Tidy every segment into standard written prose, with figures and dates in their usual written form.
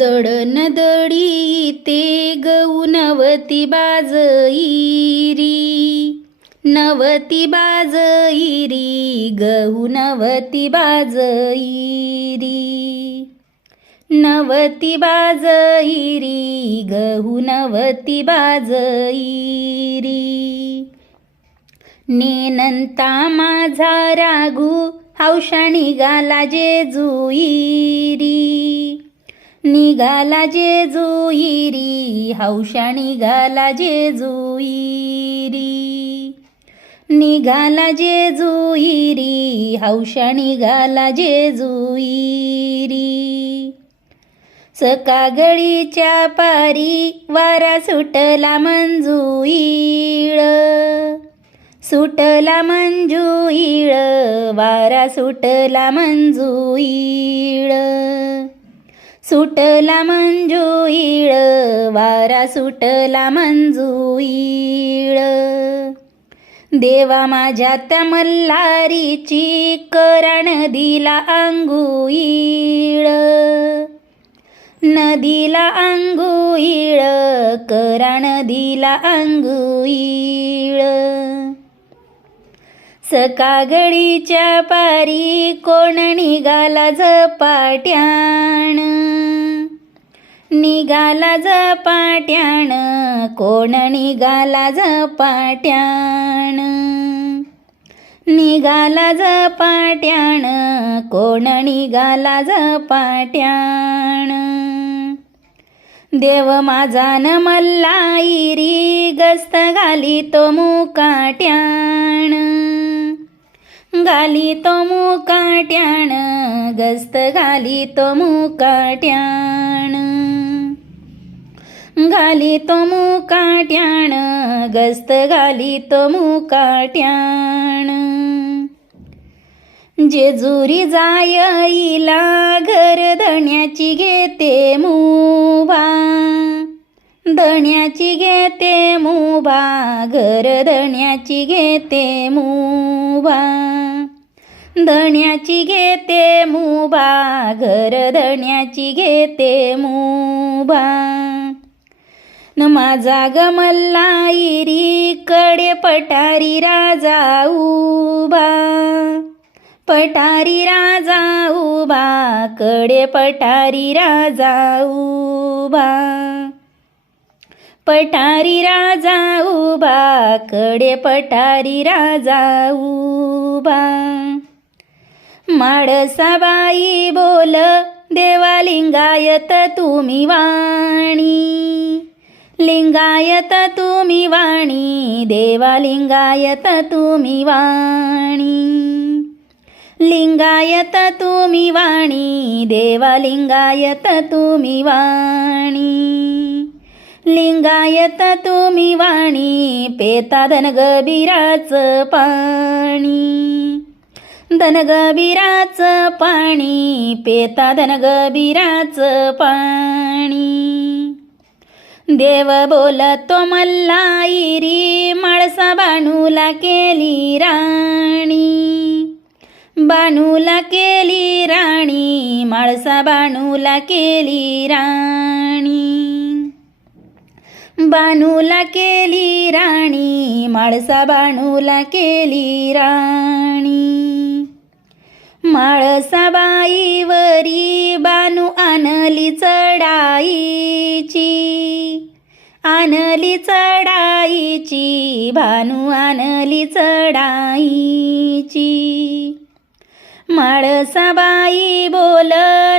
दळणदळी ते गहू नवती बाजईरी, नवती बाजईरी, गहू नवती बाजईरी, नवती बाजईरी, गहू नवती बाजईरी. नेनंता माझा राघू हौशा निघाला जेजुईरी, निघाला जेजुईरी, हौशा निघाला जेजुईरी, निघाला जेजुईरी, हौशा निघाला जेजुईरी. सकागळीच्या पारी वारा सुटला मंजुईळ, सुटला मंजुईळ, वारा सुटला मंजुईळ, सुटला मंजुईळ, वारा सुटला मंजुईळ. देवा माझ्या त्या मल्हारीची करा नदीला अंघोळीळ, नदीला अंघोळीळ, करा नदीला अंघोळीळ. सकागळीच्या पारी कोण निघाला झपाट्याण, निघाला झपाट्याण, कोण निघाला झपाट्याण, निघाला झपाट्याण, कोण निघाला झपाट्याण. देव माझा न मल्हारी गस्त घाली तो मुकाट्याण, घाली तो मुकाट्याण, गस्त घाली तो मुकाट्याण, घाली तो मुकाट्याण, गस्त घाली तो मुकाट्याण. जेजुरी जायईला घर धण्याची घेते मुभा, धण्याची घेते मुभा, घर धण्याची घेते मुभा, धण्याची घेते मुभा, घर धण्याची घेते मुभा. न माझा ग मल्हारी कडे पठारी राजा उभा, पठारी राजा उभा, कडे पठारी राजा उभा, पठारी राजा उभा, कडे पठारी राजा उभा. माळसाबाई बोल देवा लिंगायत तुम्ही वाणी, लिंगायत तुम्ही वाणी, देवा लिंगायत तुम्ही वाणी, लिंगायत तुम्ही वाणी, देवा लिंगायत तुम्ही वाणी, लिंगायत तुम्ही वाणी. पेता धनगबीराचं पाणी, धनगबीराचं पाणी, पेता धनगबीराचं पाणी. देव बोलतो मल्हारी माळसा बानूला केली राणी, बानूला केली राणी, माळसा बानूला केली राणी, बानूला केली राणी, माळसा बानूला केली राणी. माळसाबाईवरी बानू आणली चढाईची, आणली चढाईची, भानू आणली चढाईची. माळसाबाई बोल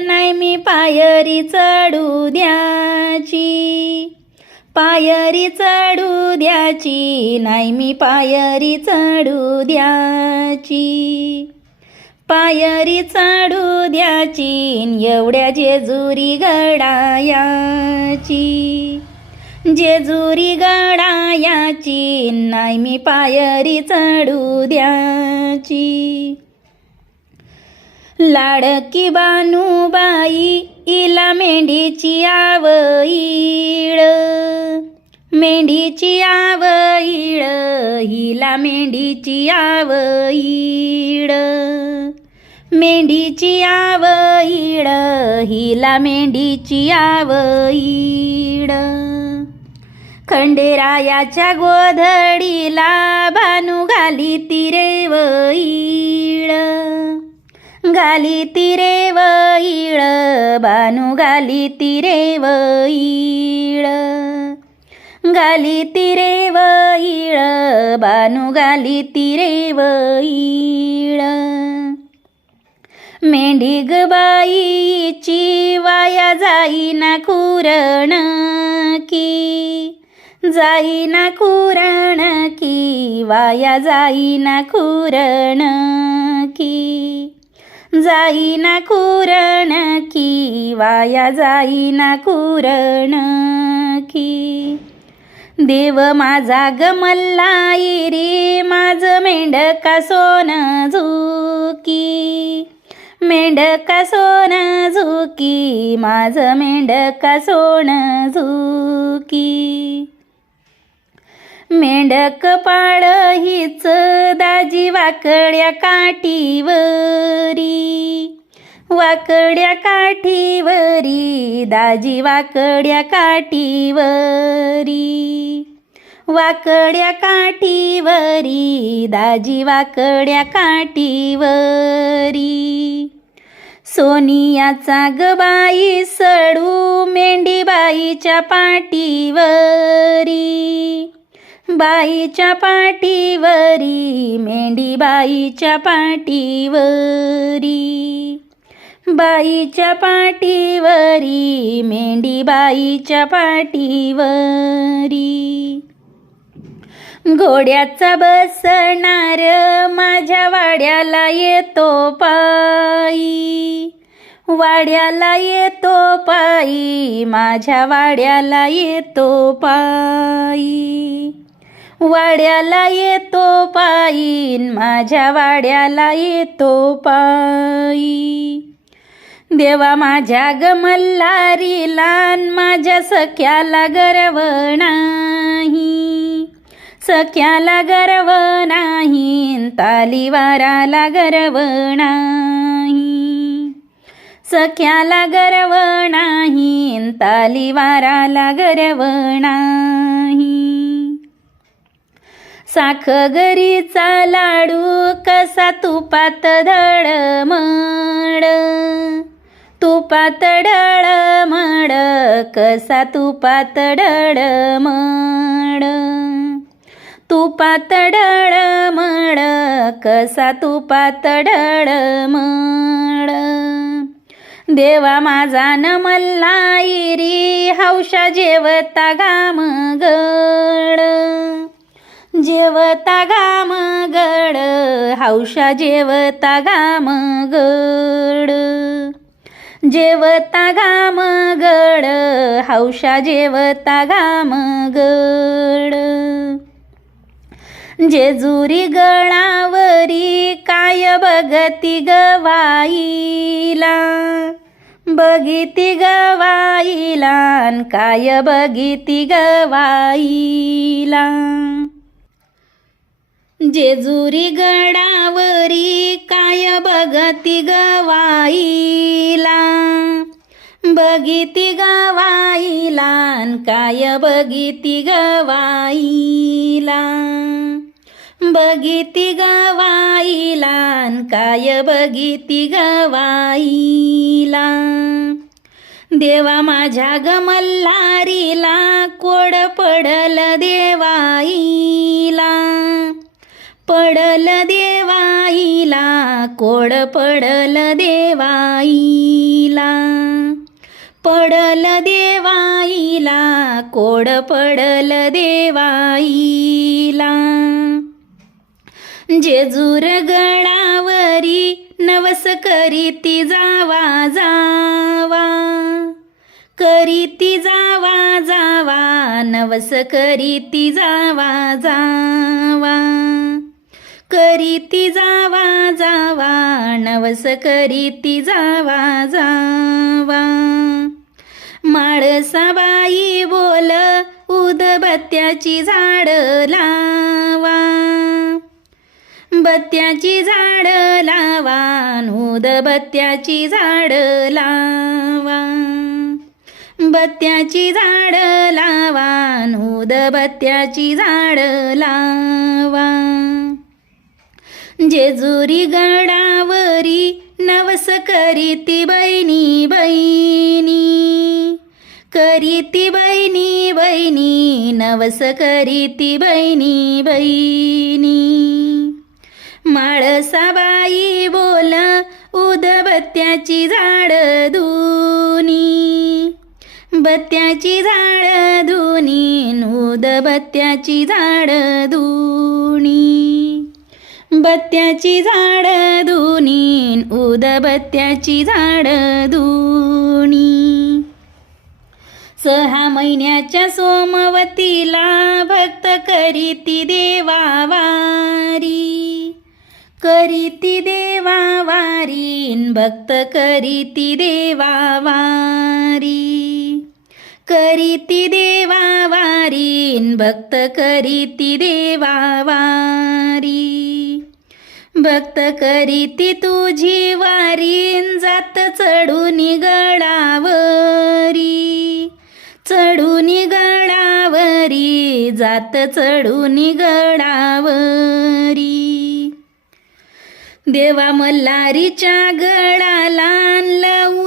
नाही मी पायरी चढू द्याची, पायरी चढू द्याची, नाही मी पायरी चढू द्याची, पायरी चढू द्याची. एवढ्या जेजुरी गडायाची, जेजुरी गडायाची, नाही मी पायरी चढू द्याची. लाडकी बानूबाई इला मेंढीची आवईळ, मेंढीची आवईळ, हिला मेंढीची आवईळ, मेंढीची आवईड हिला मेंढीची आवईड. खंडेरायाच्या गोधडीला भानू घाली तिरे वईड. घाली तिरे वईड भानू घाली तिरे वईड. घाली तिरे वईड भानू घाली तिरे वईड. मेंढी ग बाईची वाया जाईना खुरण की. जाईना खुरण की वाया जाईना खुरण की. जाईना खुरण की वाया जाईना खुरण की. देव माझा ग मल्हाई रे माझं मेंढका सोन झुकी. मेंढका सोन झुकी माझं मेंढका सोन झुकी. मेंढक पाळ हीच दाजी वाकड्या काठीवरी. वाकड्या काठीवरी दाजी वाकड्या काठीवरी. वाकड्या काठीवरी दाजी वाकड्या काठीवरी. सोनियाचा ग बाई सडू मेंढीबाईच्या पाठीवरी. बाईच्या पाठीवरी मेंढीबाईच्या पाठीवरी. बाईच्या पाठीवरी मेंढीबाईच्या पाठीवरी. घोड्याचा बसणार माझ्या वाड्याला येतो पायी. वाड्याला येतो पायी माझ्या वाड्याला येतो पायी. वाड्याला येतो पायी माझ्या वाड्याला येतो पायी. देवा माझ्या ग मल्हारीला माझ्या सख्याला गर्व नाही. सख्याला गर्व नाही तालीवाराला गर्व नाही. सख्याला गर्व नाही तालीवाराला गर्व नाही. साखगरीचा लाडू कसा तुपात धडमड. तुपात डळमड कसा तुपात डळमड. तुपात डळमड कसा तुपात डळमड. देवा माझा न मल्हाई रे हौशा जेवता घाम गड. जेवता घाम गड हौशा जेवता घाम गड. जेवता घाम गड हौशा जेवता घाम गड. जेजुरी गळावरी काय बघती गवाईला. बघिती गवाईला काय बघिती गवाईला. जेजुरी गडावरी काय बघती गवाईला. बघिती गवाईला काय बघिती गवाईला. बघिती गवाईला काय बघिती गवाईला. देवा माझ्या ग मल्हारीला कोड पडल देवाईला. पडल देवाईला कोड पडल देवाईला. पडल देवाईला कोड पडल देवाईला. जेजूर गडावरी नवस करीती जावा जावा. करीती जावा जावा नवस करीती जावा जावा. करीती जावा जावा नवस करीती जावा जावा. माळसाबाई बोल उदबत्त्याची झाड लावा. बत्त्याची झाड लावा उदबत्त्याची झाड लावा बत्त्याची झाड लावा उदबत्त्याची झाड लावा जेजुरी गडावरी नवस करीती बहिणी बहिणी करीती बहिणी बहिणी नवस करीती बहिणी बहिणी माळसाबाई बोल उदबत्त्याची झाड धुनी बत्त्याची झाड धुनी उदबत्त्याची झाड धुनी बत्त्याची झाड धुनी उदबत्त्याची झाड धुनी 6 महिन्याच्या सोमवतीला भक्त करीती देवावारी करीती देवावारी भक्त करीती देवावारी करीती देवावारी भक्त करीती देवावारी भक्त करीती तुझी वारी जात चढूनी गडावरी चढूनी गडावरी जात चढूनी गडावरी देवा मल्हारीच्या गळाला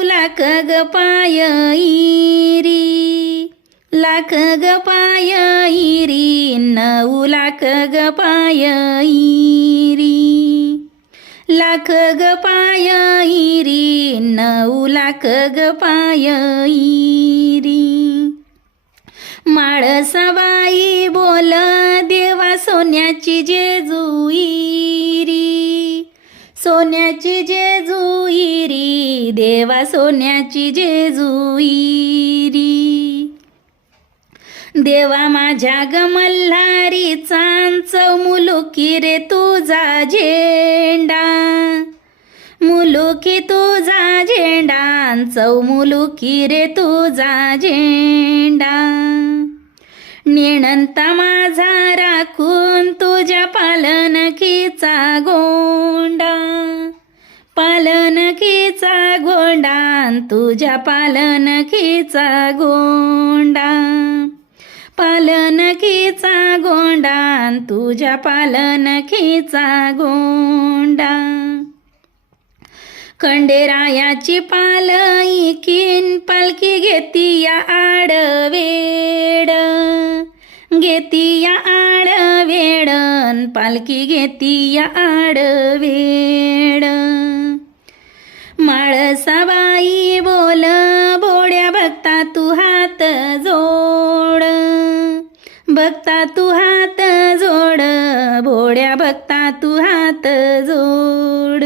लाख ग पायरी लाख ग पायरी 9 लाख ग पायरी लाख ग पायरी 9 लाख ग पायरी माळसाबाई बोल देवा सोन्याची जेजुईरी सोन्याची जेजुईरी देवा सोन्याची जेजुईरी देवा माझ्या ग मल्हारीचा चौमुलुकी रे तुझा झेंडा मुलुकी तुझा झेंडा चौमुलुकी रे तुझा झेंडा नेणंता माझा राखून तुझ्या पालनकीचा गोंडा पालनकीचा गोंडा तुझ्या पालनकीचा गोंडा पालनकीचा गोंडा तुझ्या पालनकीचा गोंडा खंडेरायाची पालखीन पालखी घेती या आडवेड घेती या आडवेड पालखी घेती या आडवेड माळसाबाई बोल बोड्या भक्ता तू हात जोड भक्ता तू हात जोड बोड्या भक्ता तू हात जोड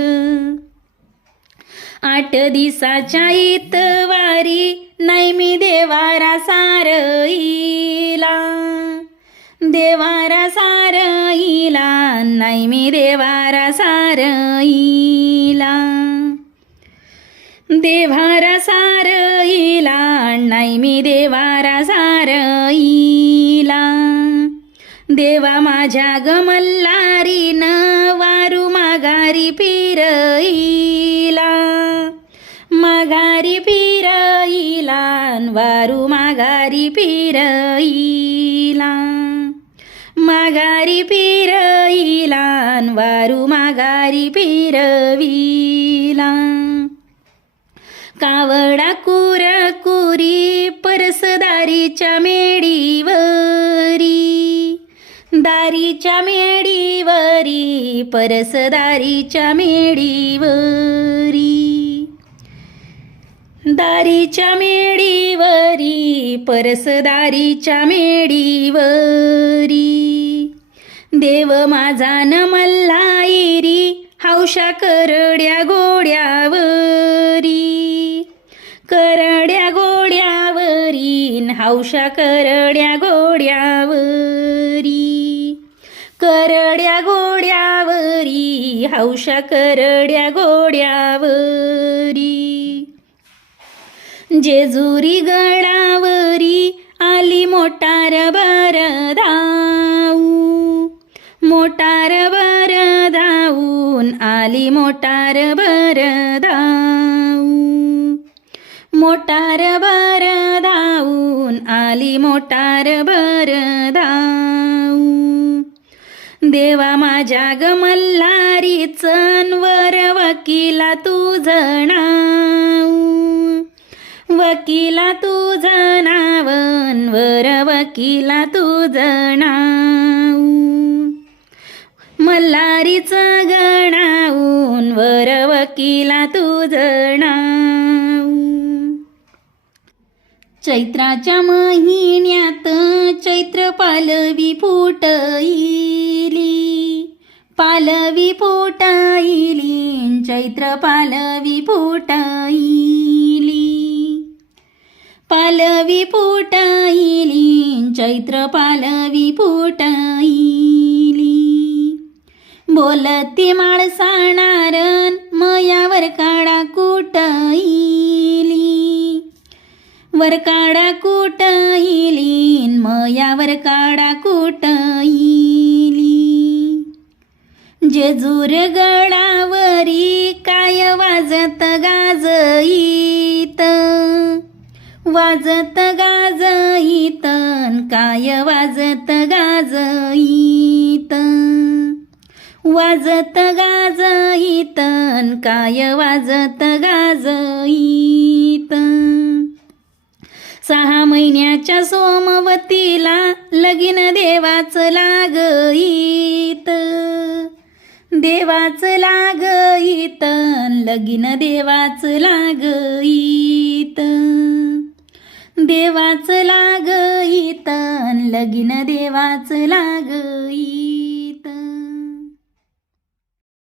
8 दिवसाच्या इतवारी नाही मी देवारा सारईला देवारा सारईला नाही मी देवारा सारईला देवारा सारईला नाही मी देवारा सारईला देवा माझ्या ग मल्हारीनं वारू माघारी फिरईला माघारी फिरईला वारू माघारी फिरईला माघारी फिरईला वारू माघारी फिरवीला कावडा कुरकुरी परसदारीच्या मेडीवरी दारीच्या मेडीवरी परसदारीच्या मेडीवरी दारीच्या मेडीवरी परसदारीच्या मेडीवरी देव माझा न मल्हारी हौशा करड्या घोड्यावरी करड्या घोड्यावरी हौशा करड्या घोड्यावरी करड्या घोड्यावरी हौशा करड्या घोड्यावरी जेजुरी गडावरी आली मोटार भर धाऊ मोटार भर धाऊ आली मोटार भरधाऊ. मोटार भरधाऊन आली मोटार भरधाऊ. देवा माझ्या ग मल्हारीचं वर वकिला तुझं नाव. वकिला तुझं नावन वर वकिला तुझं नाव. मल्हारीचं गणाऊन वर वकिला तुझं नाव. चैत्राच्या महिन्यात चैत्र पालवी फुटईली. पालवी फुटईली चैत्र पालवी फुटईली. पालवी फुटईली चैत्र पालवी फुटईली. बोलती माळसाणारन मयावर काळा कुटईली. वर काळा कुटईली मयावर काळा कुटईली. जेजूर गडावरी काय वाजत गाजईत. वाजत गाजईत काय वाजत गाजईत. वाजत गाजईत काय वाजत गाजईत. 6 महिन्याच्या सोमवतीला लगीन देवाचं लागईत. देवाचं लागईत लगीन देवाचं लागईत. देवाचं लागईत लगीन देवाचं लागईत.